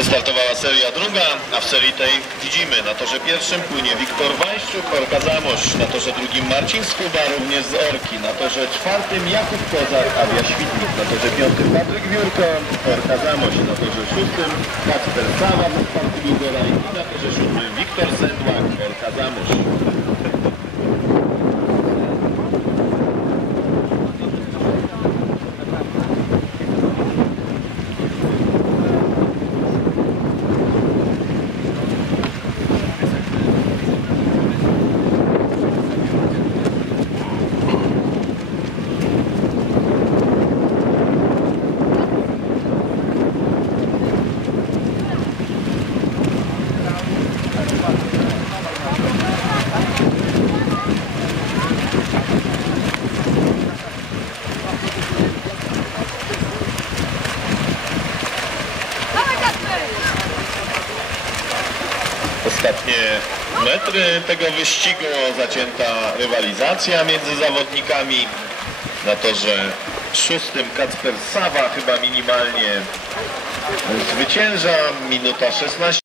Wystartowała seria druga, a w serii tej widzimy na torze pierwszym płynie Wiktor Wajszczuk, Orka Zamość, na torze drugim Marcin Skuba, również z Orki, na torze czwartym Jakub Kozak, Awia Świdnik, na torze piątym Patryk Wiórko, Orka Zamość, na torze szóstym Kacper Sawa Parku Lidera i na torze siódmym Wiktor Sedłak, Orka Zamość. Ostatnie metry tego wyścigu, zacięta rywalizacja między zawodnikami. Na torze szóstym Kacper Sawa chyba minimalnie zwycięża, minuta 16.